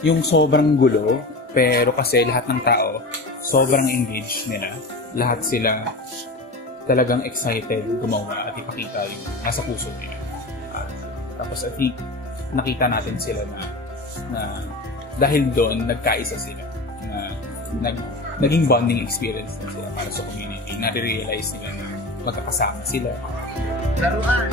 yung sobrang gulo, pero kasi lahat ng tao, sobrang engaged nila. Lahat sila talagang excited gumawa at ipakita yung nasa puso nila. Tapos I think nakita natin sila na dahil doon nagkaisa sila, na naging bonding experience na sila para sa community. Nare-realize nila na magkakasama sila. Laruan!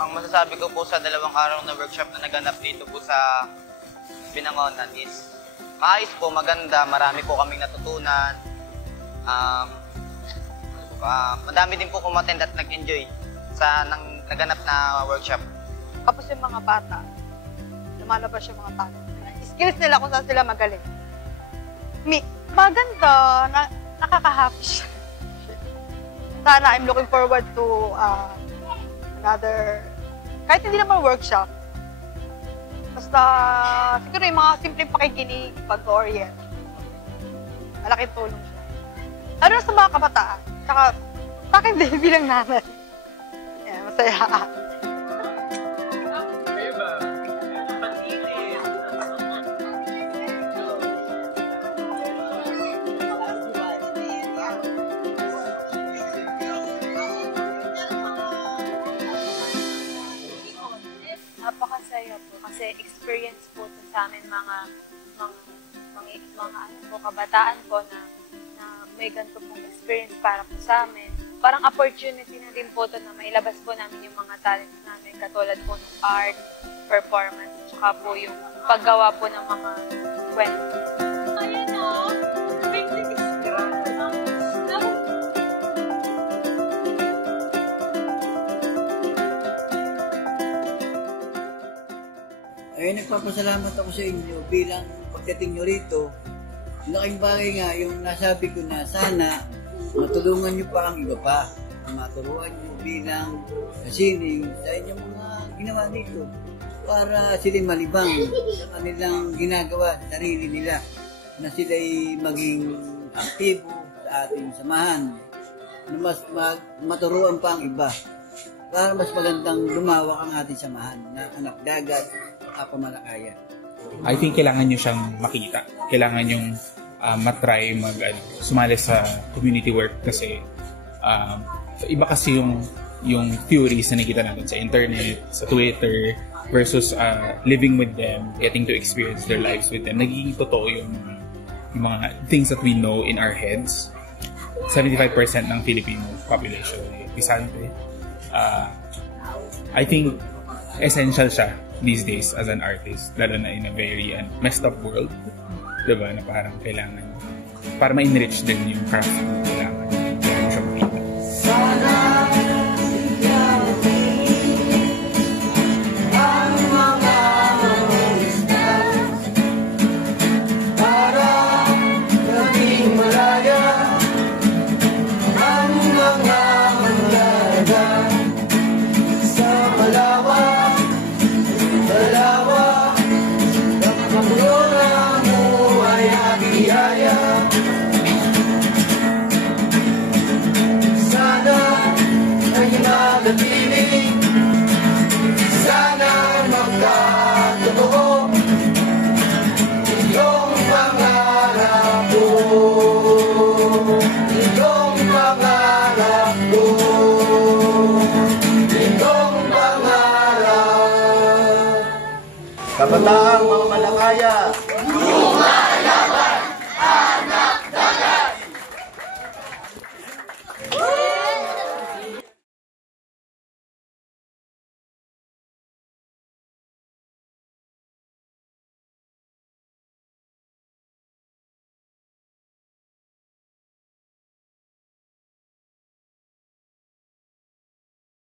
Ang masasabi ko po sa 2 araw na workshop na naganap dito po sa Binangonan is maayos po, maganda, marami po kaming natutunan. Madami din po kumattend at nag-enjoy sa naganap na workshop. Tapos yung mga bata, lumalabas yung mga talent. Skills nila kung saan sila magaling. Maganda, nakaka-happy siya. Sana I'm looking forward to another, kahit hindi naman workshop, basta siguro yung mga simpleng pakikinig, pag-orient, malaking tulong siya. Lalo na sa mga kabataan, saka sa akin din bilang nanay. Yeah, masaya. Kayo ba? Pag-init. Napakasaya po kasi experience po ito sa amin mga kabataan po na may ganito pong experience para po sa amin. Parang opportunity na din po ito na mailabas po namin yung mga talents namin katulad po ng art, performance, tsaka po yung paggawa po ng mga kwento. Ayan o! Basic Ay, nagpapasalamat ako sa inyo bilang pagdating nyo rito. Laking bagay nga yung nasabi ko na sana matulungan nyo pa ang iba pa. Maturuan nyo bilang sining sa inyong mga ginawa dito para sila'y malibang sa kanilang ginagawa sa sarili nila na sila'y maging aktibo sa ating samahan na mas maturuan pa ang iba para mas magandang lumawak ang ating samahan na anak dagat at pamalakayan. I think kailangan nyo siyang makita. Kailangan nyo matry sumali sa community work kasi iba kasi yung theories na nakita natin sa internet, sa Twitter, versus living with them, getting to experience their lives with them. Nagiging totoo yung mga things that we know in our heads. 75% ng Filipino population ay pisante. I think essential siya these days as an artist, lalo na in a very messed up world, diba, na parang kailangan, para ma-enrich din yung craft mo, kailangan siya makita. Kabataang mga Malakaya,